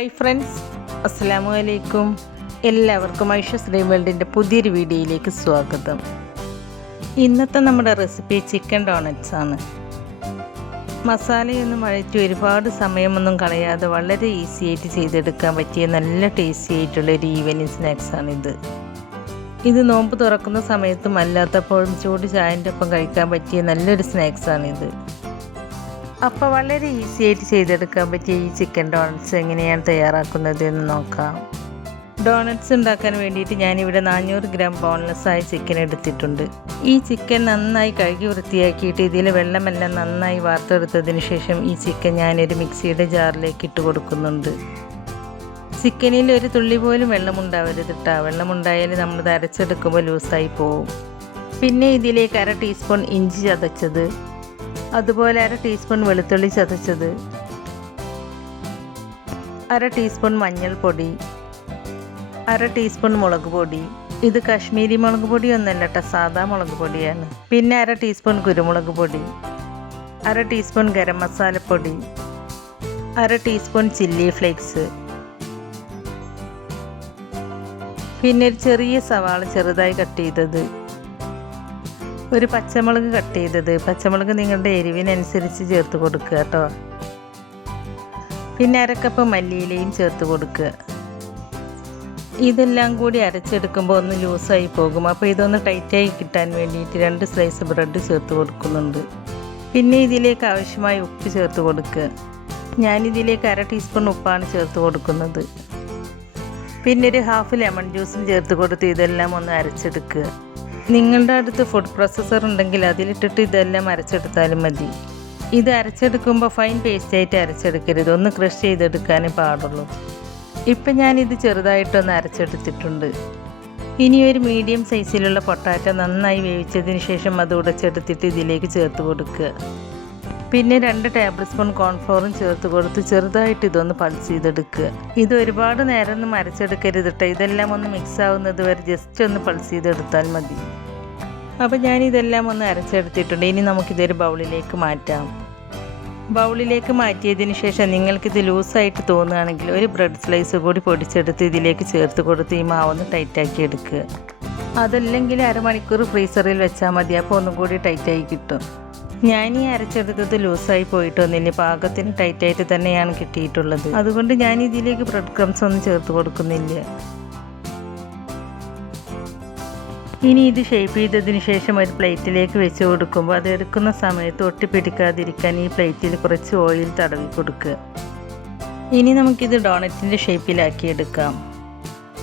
Hi friends, അസ്സലാമു അലൈക്കും. എല്ലാവർക്കും ഐഷ സ്ഡ്രീംവേൾഡിൻ്റെ പുതിയൊരു വീഡിയോയിലേക്ക് സ്വാഗതം. ഇന്നത്തെ നമ്മുടെ റെസിപ്പി ചിക്കൻ ഡോണറ്റ്സ് ആണ്. മസാലയൊന്നും വഴറ്റി ഒരുപാട് സമയമൊന്നും കളയാതെ വളരെ ഈസി ആയിട്ട് ചെയ്തെടുക്കാൻ പറ്റിയ നല്ല ടേസ്റ്റി ആയിട്ടുള്ള ഒരു ഈവനിങ് സ്നാക്സാണിത്. ഇത് നോമ്പ് തുറക്കുന്ന സമയത്തും അല്ലാത്തപ്പോഴും ചൂട് ചായൻ്റെ ഒപ്പം കഴിക്കാൻ പറ്റിയ നല്ലൊരു സ്നാക്സാണിത്. അപ്പോൾ വളരെ ഈസി ആയിട്ട് ചെയ്തെടുക്കാൻ പറ്റിയ ഈ ചിക്കൻ ഡോണറ്റ്സ് എങ്ങനെയാണ് തയ്യാറാക്കുന്നത് എന്ന് നോക്കാം. ഡോണറ്റ്സ് ഉണ്ടാക്കാൻ വേണ്ടിയിട്ട് ഞാനിവിടെ 400 ഗ്രാം ബോൺലെസ് ആയ ചിക്കൻ എടുത്തിട്ടുണ്ട്. ഈ ചിക്കൻ നന്നായി കഴുകി വൃത്തിയാക്കിയിട്ട് ഇതിൽ വെള്ളമെല്ലാം നന്നായി വാർത്തെടുത്തതിന് ശേഷം ഈ ചിക്കൻ ഞാനൊരു മിക്സിയുടെ ജാറിലേക്ക് ഇട്ട് കൊടുക്കുന്നുണ്ട്. ചിക്കനിൽ ഒരു തുള്ളി പോലും വെള്ളമുണ്ടാവരുത് കേട്ടോ. വെള്ളമുണ്ടായാൽ നമ്മളിത് അരച്ചെടുക്കുമ്പോൾ ലൂസായി പോവും. പിന്നെ ഇതിലേക്ക് 1/2 ടീസ്പൂൺ ഇഞ്ചി ചതച്ചത്, അതുപോലെ 1/2 ടീസ്പൂൺ വെളുത്തുള്ളി ചതച്ചത്, 1/2 ടീസ്പൂൺ മഞ്ഞൾപ്പൊടി, 1/2 ടീസ്പൂൺ മുളക് പൊടി. ഇത് കശ്മീരി മുളക് പൊടിയൊന്നല്ല കേട്ടോ, സാദാ മുളക് പൊടിയാണ്. പിന്നെ 1/2 ടീസ്പൂൺ കുരുമുളക് പൊടി, 1/2 ടീസ്പൂൺ ഗരം മസാലപ്പൊടി, 1/2 ടീസ്പൂൺ ചില്ലി ഫ്ലേക്സ്. പിന്നെ ഒരു ചെറിയ സവാള ചെറുതായി കട്ട് ചെയ്തത്, ഒരു പച്ചമുളക് കട്ട് ചെയ്തത്. പച്ചമുളക് നിങ്ങളുടെ എരിവിനനുസരിച്ച് ചേർത്ത് കൊടുക്കുക കേട്ടോ. പിന്നെ 1/2 കപ്പ് മല്ലിയിലയും ചേർത്ത് കൊടുക്കുക. ഇതെല്ലാം കൂടി അരച്ചെടുക്കുമ്പോൾ ഒന്ന് ലൂസായി പോകും. അപ്പോൾ ഇതൊന്ന് ടൈറ്റായി കിട്ടാൻ വേണ്ടിയിട്ട് 2 സ്ലൈസ് ബ്രെഡ് ചേർത്ത് കൊടുക്കുന്നുണ്ട്. പിന്നെ ഇതിലേക്ക് ആവശ്യമായ ഉപ്പ് ചേർത്ത് കൊടുക്കുക. ഞാനിതിലേക്ക് 1/2 ടീസ്പൂൺ ഉപ്പാണ് ചേർത്ത് കൊടുക്കുന്നത്. പിന്നെ ഒരു ഹാഫ് ലെമൺ ജ്യൂസും ചേർത്ത് കൊടുത്ത് ഇതെല്ലാം ഒന്ന് അരച്ചെടുക്കുക. നിങ്ങളുടെ അടുത്ത് ഫുഡ് പ്രോസസ്സർ ഉണ്ടെങ്കിൽ അതിലിട്ടിട്ട് ഇതെല്ലാം അരച്ചെടുത്താലും മതി. ഇത് അരച്ചെടുക്കുമ്പോൾ ഫൈൻ പേസ്റ്റായിട്ട് അരച്ചെടുക്കരുത്, ഒന്ന് ക്രഷ് ചെയ്തെടുക്കാനേ പാടുള്ളൂ. ഇപ്പം ഞാനിത് ചെറുതായിട്ടൊന്ന് അരച്ചെടുത്തിട്ടുണ്ട്. ഇനി ഒരു മീഡിയം സൈസിലുള്ള പൊട്ടാറ്റോ നന്നായി വേവിച്ചതിന് ശേഷം അത് ഉടച്ചെടുത്തിട്ട് ഇതിലേക്ക് ചേർത്ത് കൊടുക്കുക. പിന്നെ 2 ടേബിൾ സ്പൂൺ കോൺഫ്ലോറും ചേർത്ത് കൊടുത്ത് ചെറുതായിട്ട് ഇതൊന്ന് പൾസ് ചെയ്തെടുക്കുക. ഇത് ഒരുപാട് നേരമൊന്നും അരച്ചെടുക്കരുത് കേട്ടോ. ഇതെല്ലാം ഒന്ന് മിക്സ് ആവുന്നത് വരെ ജസ്റ്റ് ഒന്ന് പൾസ് ചെയ്തെടുത്താൽ മതി. അപ്പോൾ ഞാനിതെല്ലാം ഒന്ന് അരച്ചെടുത്തിട്ടുണ്ട്. ഇനി നമുക്കിതൊരു ബൗളിലേക്ക് മാറ്റാം. ബൗളിലേക്ക് മാറ്റിയതിന് ശേഷം നിങ്ങൾക്കിത് ലൂസായിട്ട് തോന്നുകയാണെങ്കിൽ ഒരു ബ്രെഡ് സ്ലൈസ് കൂടി പൊടിച്ചെടുത്ത് ഇതിലേക്ക് ചേർത്ത് കൊടുത്ത് ഈ മാവൊന്ന് ടൈറ്റാക്കി എടുക്കുക. അതല്ലെങ്കിൽ 1/2 മണിക്കൂർ ഫ്രീസറിൽ വെച്ചാൽ മതി. അപ്പോൾ ഒന്നും കൂടി ടൈറ്റായി കിട്ടും. ഞാൻ ഈ അരച്ചെടുത്തത് ലൂസായി പോയിട്ടൊന്നുമില്ല, പാകത്തിന് ടൈറ്റായിട്ട് തന്നെയാണ് കിട്ടിയിട്ടുള്ളത്. അതുകൊണ്ട് ഞാൻ ഇതിലേക്ക് ബ്രെഡ് ക്രംസ് ഒന്നും ചേർത്ത് കൊടുക്കുന്നില്ല. ഇനി ഇത് ഷേപ്പ് ചെയ്തതിന് ശേഷം ഒരു പ്ലേറ്റിലേക്ക് വെച്ച് കൊടുക്കുമ്പോൾ അത് എടുക്കുന്ന സമയത്ത് ഒട്ടിപ്പിടിക്കാതിരിക്കാൻ ഈ പ്ലേറ്റിൽ കുറച്ച് ഓയിൽ തടവി കൊടുക്കുക. ഇനി നമുക്കിത് ഡോണറ്റിൻ്റെ ഷേപ്പിലാക്കിയെടുക്കാം.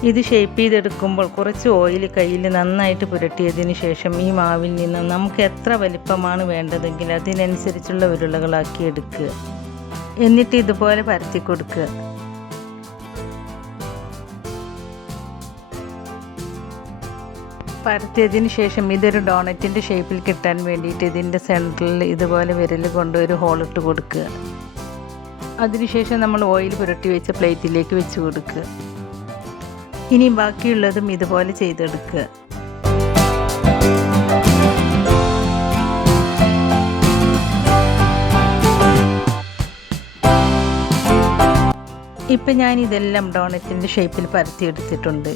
ഇത് ഷേപ്പ് ചെയ്തെടുക്കുമ്പോൾ കുറച്ച് ഓയിൽ കയ്യിൽ നന്നായിട്ട് പുരട്ടിയതിന് ശേഷം ഈ മാവിൽ നിന്ന് നമുക്ക് എത്ര വലിപ്പമാണ് വേണ്ടതെങ്കിൽ അതിനനുസരിച്ചുള്ള ഉരുളകളാക്കി എടുക്കുക. എന്നിട്ട് ഇതുപോലെ പരത്തി കൊടുക്കുക. പരത്തിയതിന് ശേഷം ഇതൊരു ഡോണറ്റിൻ്റെ ഷേപ്പിൽ കിട്ടാൻ വേണ്ടിയിട്ട് ഇതിൻ്റെ സെൻറ്ററിൽ ഇതുപോലെ വിരൽ കൊണ്ട് ഒരു ഹോളിട്ട് കൊടുക്കുക. അതിനുശേഷം നമ്മൾ ഓയിൽ പുരട്ടി വെച്ച പ്ലേറ്റിലേക്ക് വെച്ച് കൊടുക്കുക. ഇനി ബാക്കിയുള്ളതും ഇതുപോലെ ചെയ്തെടുക്കുക. ഇപ്പം ഞാനിതെല്ലാം ഡോണറ്റിൻ്റെ ഷേപ്പിൽ പരത്തിയെടുത്തിട്ടുണ്ട്.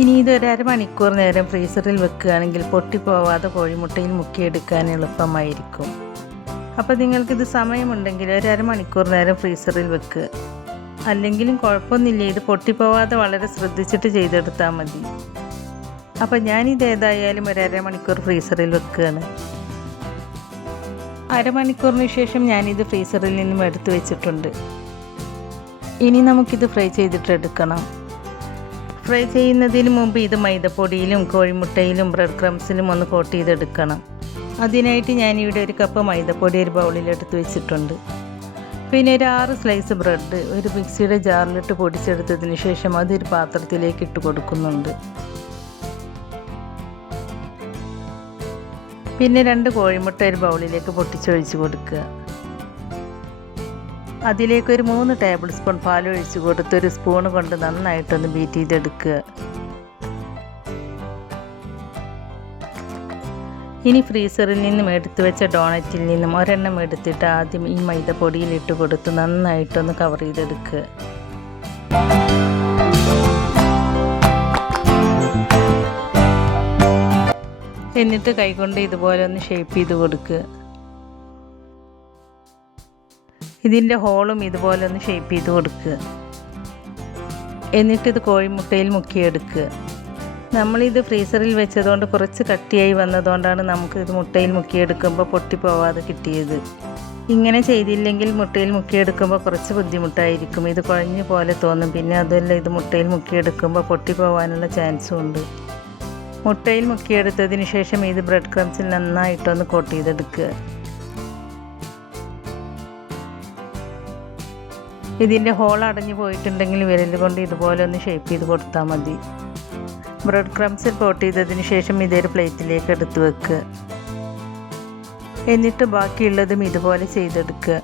ഇനി ഇതൊരു 1/2 മണിക്കൂർ നേരം ഫ്രീസറിൽ വെക്കുകയാണെങ്കിൽ പൊട്ടിപ്പോവാതെ കോഴിമുട്ടയിൽ മുക്കിയെടുക്കാൻ എളുപ്പമായിരിക്കും. അപ്പോൾ നിങ്ങൾക്കിത് സമയമുണ്ടെങ്കിൽ ഒരു 1/2 മണിക്കൂർ നേരം ഫ്രീസറിൽ വെക്കുക. അല്ലെങ്കിലും കുഴപ്പമൊന്നുമില്ല, ഇത് പൊട്ടിപ്പോവാതെ വളരെ ശ്രദ്ധിച്ചിട്ട് ചെയ്തെടുത്താൽ മതി. അപ്പോൾ ഞാനിത് ഏതായാലും ഒരു 1/2 മണിക്കൂർ ഫ്രീസറിൽ വെക്കുകയാണ്. 1/2 മണിക്കൂറിന് ശേഷം ഞാനിത് ഫ്രീസറിൽ നിന്നും എടുത്തു വെച്ചിട്ടുണ്ട്. ഇനി നമുക്കിത് ഫ്രൈ ചെയ്തിട്ടെടുക്കണം. ഫ്രൈ ചെയ്യുന്നതിന് മുമ്പ് ഇത് മൈദപ്പൊടിയിലും കോഴിമുട്ടയിലും ബ്രെഡ് ക്രംസിലും ഒന്ന് കോട്ട് ചെയ്തെടുക്കണം. അതിനായിട്ട് ഞാനിവിടെ 1 കപ്പ് മൈദപ്പൊടി ഒരു ബൗളിലെടുത്ത് വെച്ചിട്ടുണ്ട്. പിന്നെ ഒരു 6 സ്ലൈസ് ബ്രെഡ് ഒരു മിക്സിയുടെ ജാറിലിട്ട് പൊടിച്ചെടുത്തതിന് ശേഷം അതൊരു പാത്രത്തിലേക്ക് ഇട്ട് കൊടുക്കുന്നുണ്ട്. പിന്നെ 2 കോഴിമുട്ട ഒരു ബൗളിലേക്ക് പൊട്ടിച്ചൊഴിച്ച് കൊടുക്കുക. അതിലേക്ക് ഒരു 3 ടേബിൾ സ്പൂൺ പാലൊഴിച്ച് കൊടുത്ത് ഒരു സ്പൂണ് കൊണ്ട് നന്നായിട്ടൊന്ന് ബീറ്റ് ചെയ്തെടുക്കുക. ഇനി ഫ്രീസറിൽ നിന്നും എടുത്തു വെച്ച ഡോണറ്റിൽ നിന്നും ഒരെണ്ണം എടുത്തിട്ട് ആദ്യം ഈ മൈദപ്പൊടിയിലിട്ട് കൊടുത്ത് നന്നായിട്ടൊന്ന് കവർ ചെയ്തെടുക്കുക. എന്നിട്ട് കൈകൊണ്ട് ഇതുപോലെ ഒന്ന് ഷേപ്പ് ചെയ്ത് കൊടുക്കുക. ഇതിൻ്റെ ഹോളും ഇതുപോലെ ഒന്ന് ഷേപ്പ് ചെയ്ത് കൊടുക്കുക. എന്നിട്ടിത് കോഴിമുട്ടയിൽ മുക്കിയെടുക്കുക. നമ്മളിത് ഫ്രീസറിൽ വെച്ചതുകൊണ്ട് കുറച്ച് കട്ടിയായി വന്നതുകൊണ്ടാണ് നമുക്കിത് മുട്ടയിൽ മുക്കിയെടുക്കുമ്പോൾ പൊട്ടിപ്പോവാതെ കിട്ടിയത്. ഇങ്ങനെ ചെയ്തില്ലെങ്കിൽ മുട്ടയിൽ മുക്കിയെടുക്കുമ്പോൾ കുറച്ച് ബുദ്ധിമുട്ടായിരിക്കും. ഇത് കുഴഞ്ഞു പോലെ തോന്നും. പിന്നെ അതല്ല, ഇത് മുട്ടയിൽ മുക്കിയെടുക്കുമ്പോൾ പൊട്ടിപ്പോവാനുള്ള ചാൻസും ഉണ്ട്. മുട്ടയിൽ മുക്കിയെടുത്തതിന് ശേഷം ഇത് ബ്രെഡ് ക്രംസിൽ നന്നായിട്ടൊന്ന് കോട്ട് ചെയ്തെടുക്കുക. ഇതിൻ്റെ ഹോൾ അടഞ്ഞു പോയിട്ടുണ്ടെങ്കിൽ വിരൽ കൊണ്ട് ഇതുപോലെ ഒന്ന് ഷേപ്പ് ചെയ്ത് കൊടുത്താൽ മതി. ബ്രെഡ് ക്രംസിൽ കോട്ട് ചെയ്തതിന് ശേഷം ഇതൊരു പ്ലേറ്റിലേക്ക് എടുത്ത് വെക്കുക. എന്നിട്ട് ബാക്കിയുള്ളതും ഇതുപോലെ ചെയ്തെടുക്കുക.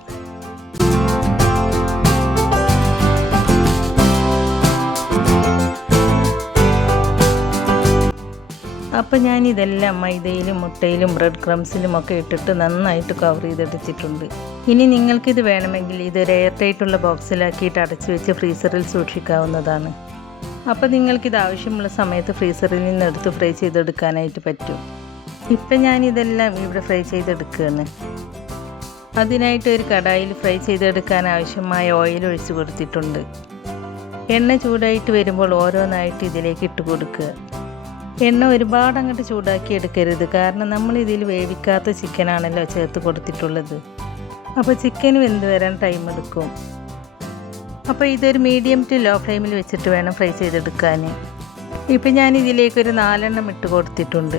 അപ്പോൾ ഞാൻ ഇതെല്ലാം മൈദയിലും മുട്ടയിലും ബ്രെഡ് ക്രംസിലും ഒക്കെ ഇട്ടിട്ട് നന്നായിട്ട് കവർ ചെയ്തെടുത്തിട്ടുണ്ട്. ഇനി നിങ്ങൾക്കിത് വേണമെങ്കിൽ ഇതൊരു എയർ ടൈറ്റുള്ള ബോക്സിലാക്കിയിട്ട് അടച്ചു വെച്ച് ഫ്രീസറിൽ സൂക്ഷിക്കാവുന്നതാണ്. അപ്പോൾ നിങ്ങൾക്കിത് ആവശ്യമുള്ള സമയത്ത് ഫ്രീസറിൽ നിന്ന് എടുത്ത് ഫ്രൈ ചെയ്തെടുക്കാനായിട്ട് പറ്റും. ഇപ്പം ഞാനിതെല്ലാം ഇവിടെ ഫ്രൈ ചെയ്തെടുക്കുകയാണ്. അതിനായിട്ട് ഒരു കടായിൽ ഫ്രൈ ചെയ്തെടുക്കാൻ ആവശ്യമായ ഓയിൽ ഒഴിച്ചു കൊടുത്തിട്ടുണ്ട്. എണ്ണ ചൂടായിട്ട് വരുമ്പോൾ ഓരോന്നായിട്ട് ഇതിലേക്ക് ഇട്ട് കൊടുക്കുക. എണ്ണ ഒരുപാട് അങ്ങോട്ട് ചൂടാക്കി എടുക്കരുത്, കാരണം നമ്മൾ ഇതിൽ വേവിക്കാത്ത ചിക്കനാണല്ലോ ചേർത്ത് കൊടുത്തിട്ടുള്ളത്. അപ്പോൾ ചിക്കൻ വെന്ത് വരാൻ ടൈം എടുക്കും. അപ്പോൾ ഇതൊരു മീഡിയം ടു ലോ ഫ്ലെയിമിൽ വെച്ചിട്ട് വേണം ഫ്രൈ ചെയ്തെടുക്കാൻ. ഇപ്പം ഞാൻ ഇതിലേക്കൊരു 4 എണ്ണം ഇട്ട് കൊടുത്തിട്ടുണ്ട്.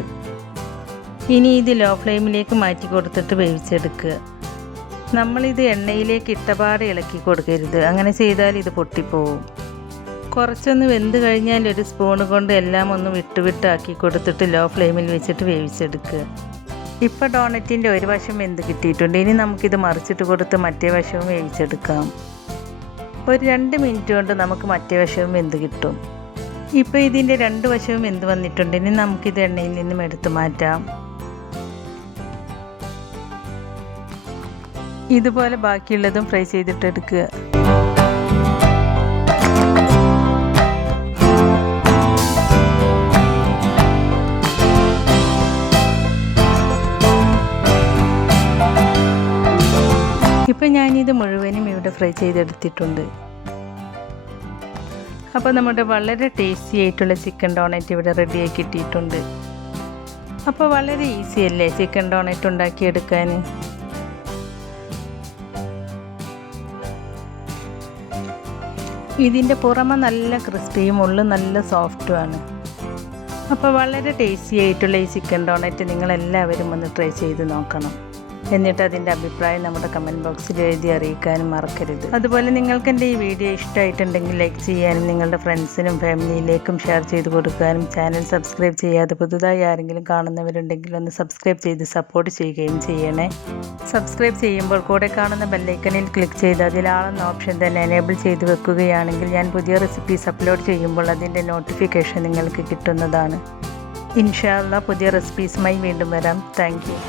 ഇനി ഇത് ലോ ഫ്ലെയിമിലേക്ക് മാറ്റി കൊടുത്തിട്ട് വേവിച്ചെടുക്കുക. നമ്മളിത് എണ്ണയിലേക്ക് ഇട്ടപാടെ ഇളക്കി കൊടുക്കരുത്, അങ്ങനെ ചെയ്താൽ ഇത് പൊട്ടിപ്പോവും. കുറച്ചൊന്ന് വെന്ത് കഴിഞ്ഞാൽ ഒരു സ്പൂൺ കൊണ്ട് എല്ലാം ഒന്ന് വിട്ട് കൊടുത്തിട്ട് ലോ ഫ്ലെയിമിൽ വെച്ചിട്ട് വേവിച്ചെടുക്കുക. ഇപ്പോൾ ഡോണറ്റിൻ്റെ ഒരു വശം വെന്ത് കിട്ടിയിട്ടുണ്ട്. ഇനി നമുക്കിത് മറിച്ചിട്ട് കൊടുത്ത് മറ്റേ വശവും വേവിച്ചെടുക്കാം. ഒരു 2 മിനിറ്റ് കൊണ്ട് നമുക്ക് മറ്റേ വശവും വെന്ത് കിട്ടും. ഇപ്പോൾ ഇതിൻ്റെ 2 വശവും വെന്ത് വന്നിട്ടുണ്ട്. ഇനി നമുക്കിത് എണ്ണയിൽ നിന്നും എടുത്ത് മാറ്റാം. ഇതുപോലെ ബാക്കിയുള്ളതും ഫ്രൈ ചെയ്തിട്ടെടുക്കുക. ഇപ്പം ഞാനിത് മുഴുവനും ഇവിടെ ഫ്രൈ ചെയ്തെടുത്തിട്ടുണ്ട്. അപ്പോൾ നമ്മുടെ വളരെ ടേസ്റ്റി ആയിട്ടുള്ള ചിക്കൻ ഡോണറ്റ് ഇവിടെ റെഡിയായി കിട്ടിയിട്ടുണ്ട്. അപ്പോൾ വളരെ ഈസി അല്ലേ ചിക്കൻ ഡോണറ്റ് ഉണ്ടാക്കിയെടുക്കാൻ? ഇതിൻ്റെ പുറമെ നല്ല ക്രിസ്പിയും ഉള്ളിൽ നല്ല സോഫ്റ്റുമാണ്. അപ്പോൾ വളരെ ടേസ്റ്റി ആയിട്ടുള്ള ഈ ചിക്കൻ ഡോണറ്റ് നിങ്ങളെല്ലാവരും ഒന്ന് ട്രൈ ചെയ്ത് നോക്കണം. എന്നിട്ട് അതിൻ്റെ അഭിപ്രായം നമ്മുടെ കമൻറ്റ് ബോക്സിൽ എഴുതി അറിയിക്കാനും മറക്കരുത്. അതുപോലെ നിങ്ങൾക്ക് എൻ്റെ ഈ വീഡിയോ ഇഷ്ടമായിട്ടുണ്ടെങ്കിൽ ലൈക്ക് ചെയ്യാനും നിങ്ങളുടെ ഫ്രണ്ട്സിനും ഫാമിലിയിലേക്കും ഷെയർ ചെയ്ത് കൊടുക്കാനും ചാനൽ സബ്സ്ക്രൈബ് ചെയ്യാതെ പുതുതായി ആരെങ്കിലും കാണുന്നവരുണ്ടെങ്കിൽ ഒന്ന് സബ്സ്ക്രൈബ് ചെയ്ത് സപ്പോർട്ട് ചെയ്യുകയും ചെയ്യണേ. സബ്സ്ക്രൈബ് ചെയ്യുമ്പോൾ കൂടെ കാണുന്ന ബെല്ലൈക്കണിൽ ക്ലിക്ക് ചെയ്ത് അതിൽ ആളെന്ന ഓപ്ഷൻ തന്നെ എനേബിൾ ചെയ്ത് വെക്കുകയാണെങ്കിൽ ഞാൻ പുതിയ റെസിപ്പീസ് അപ്ലോഡ് ചെയ്യുമ്പോൾ അതിൻ്റെ നോട്ടിഫിക്കേഷൻ നിങ്ങൾക്ക് കിട്ടുന്നതാണ്. ഇൻഷാ അല്ലാഹ് പുതിയ റെസിപ്പീസുമായി വീണ്ടും വരാം. Thank you.